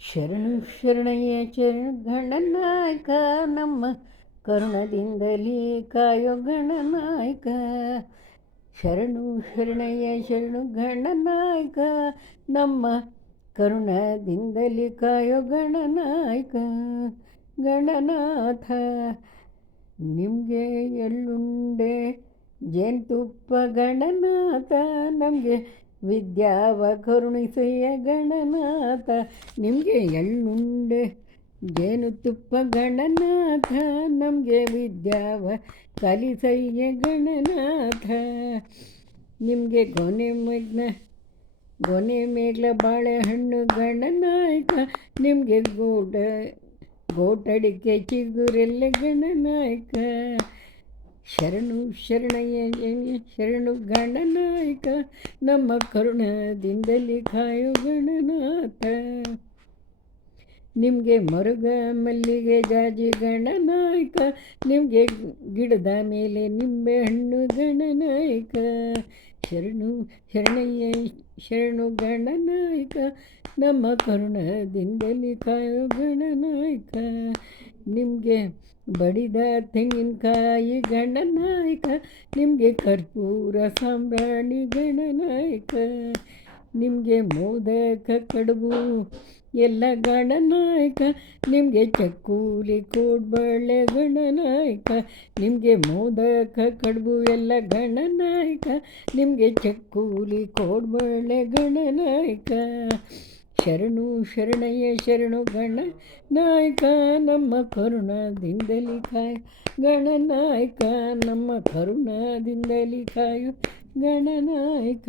ಶರಣು ಶರಣಯ್ಯ ಶರಣು ಗಣನಾಯಕ ನಮ್ಮ ಕರುಣದಿಂದಲೇ ಕಾಯೋ ಗಣನಾಯಕ. ಶರಣು ಶರಣಯ್ಯ ಶರಣು ಗಣನಾಯಕ ನಮ್ಮ ಕರುಣದಿಂದಲೇ ಕಾಯೋ ಗಣನಾಯಕ. ಗಣನಾಥ ನಿಮಗೆ ಎಳ್ಳುಂಡೆ ಜೇನುತುಪ್ಪ ಗಣನಾಥ, ನಮಗೆ ವಿದ್ಯಾವ ಕರುಣಿಸಯ್ಯ ಗಣನಾಥ. ನಿಮಗೆ ಎಳ್ಳುಂಡೆ ಜೇನುತುಪ್ಪ ಗಣನಾಥ, ನಮಗೆ ವಿದ್ಯಾವ ಕಲಿಸಯ್ಯ ಗಣನಾಥ. ನಿಮಗೆ ಗೊನೆ ಮೇಗ್ಲ ಬಾಳೆಹಣ್ಣು ಗಣನಾಯಕ, ನಿಮಗೆ ಗೋಟಡಿಕೆ ಚಿಗುರೆಲ್ಲ ಗಣನಾಯಕ. ಶರಣು ಶರಣಯ್ಯ ಶರಣು ಗಣನಾಯಕ ನಮ್ಮ ಕರುಣದಿಂದಲೇ ಕಾಯೋ ಗಣನಾಥ. ನಿಮಗೆ ಮರುಗ ಮಲ್ಲಿಗೆ ಜಾಜಿ ಗಣನಾಯಕ, ನಿಮಗೆ ಗಿಡದ ಮೇಲೆ ನಿಂಬೆ ಹಣ್ಣು ಗಣನಾಯಕ. ಶರಣು ಶರಣಯ್ಯ ಶರಣು ಗಣನಾಯಕ ನಮ್ಮ ಕರುಣದಿಂದಲೇ ಕಾಯೋ ಗಣನಾಯಕ. ನಿಮಗೆ ಬಡಿದ ತೆಂಗಿನಕಾಯಿ ಗಣನಾಯಕ, ನಿಮಗೆ ಕರ್ಪೂರ ಸಾಂಬ್ರಾಣಿ ಗಣನಾಯಕ. ನಿಮಗೆ ಮೋದಕ ಕಡುಬು ಎಲ್ಲ ಗಣನಾಯಕ, ನಿಮಗೆ ಚಕ್ಕುಲಿ ಕೋಡ್ಬಳೆ ಗಣನಾಯಕ. ನಿಮಗೆ ಮೋದಕ ಕಡುಬು ಎಲ್ಲ ಗಣನಾಯಕ, ನಿಮಗೆ ಚಕ್ಕುಲಿ ಕೋಡ್ಬಳೆ ಗಣನಾಯಕ. ಶರಣು ಶರಣಯ್ಯ ಶರಣು ಗಣನಾಯಕ ನಮ್ಮ ಕರುಣದಿಂದಲೇ ಕಾಯೋ ಗಣನಾಯಕ. ನಮ್ಮ ಕರುಣದಿಂದಲೇ ಕಾಯೋ ಗಣನಾಯಕ.